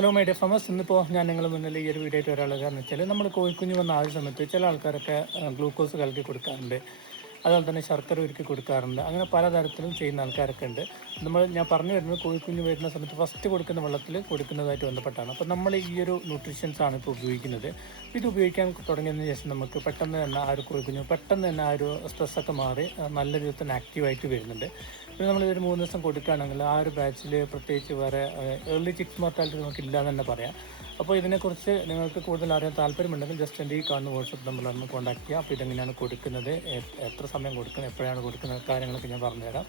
Hello my dear farmers ഇന്നിപ്പോൾ ഞാൻ നിങ്ങൾ മുന്നിൽ ഈ ഒരു വീഡിയോ ആയിട്ട് ഒരാൾ കാരണം വെച്ചാൽ നമ്മൾ കോഴിക്കുഞ്ഞ് വന്ന ആ ഒരു സമയത്ത് ചില ആൾക്കാരൊക്കെ ഗ്ലൂക്കോസ് കലക്കി കൊടുക്കാറുണ്ട്. അതുപോലെ തന്നെ ശർക്കര ഒരുക്കി കൊടുക്കാറുണ്ട്. അങ്ങനെ പലതരത്തിലും ചെയ്യുന്ന ആൾക്കാരൊക്കെ ഉണ്ട്. നമ്മൾ ഞാൻ പറഞ്ഞു വരുന്നത് കോഴിക്കുഞ്ഞ് വരുന്ന സമയത്ത് ഫസ്റ്റ് കൊടുക്കുന്ന വെള്ളത്തിൽ കൊടുക്കുന്നതായിട്ട് ബന്ധപ്പെട്ടാണ്. അപ്പോൾ നമ്മൾ ഈ ഒരു ന്യൂട്രീഷ്യൻസ് ആണ് ഇപ്പോൾ ഉപയോഗിക്കുന്നത്. ഇത് ഉപയോഗിക്കാൻ തുടങ്ങിയതിന് ശേഷം നമുക്ക് പെട്ടെന്ന് തന്നെ ആ ഒരു കോഴിക്കുഞ്ഞ് പെട്ടെന്ന് തന്നെ ആ ഒരു സ്ട്രെസ്സൊക്കെ മാറി നല്ല രീതിയിൽ തന്നെ ആക്റ്റീവായിട്ട് വരുന്നുണ്ട്. പിന്നെ നമ്മൾ ഒരു മൂന്ന് ദിവസം കൊടുക്കുകയാണെങ്കിൽ ആ ഒരു ബാച്ചിൽ പ്രത്യേകിച്ച് വേറെ ഏർലി ചിക്സ് മോർട്ടാലിറ്റി നമുക്ക് എന്ന് തന്നെ പറയാം. അപ്പോൾ ഇതിനെക്കുറിച്ച് നിങ്ങൾക്ക് കൂടുതൽ അറിയാൻ താല്പര്യമുണ്ടെങ്കിൽ ജസ്റ്റ് എന്റെ ഈ കാണുന്ന വാട്സപ്പ് നമ്പറിലൊന്ന് കോൺടാക്ട് ചെയ്യുക. അപ്പോൾ ഇതെങ്ങനെയാണ് കൊടുക്കുന്നത്? എത്ര സമയം കൊടുക്കുന്നത്? എപ്പോഴാണ് കൊടുക്കുന്നത്? കാര്യങ്ങളൊക്കെ ഞാൻ പറഞ്ഞുതരാം.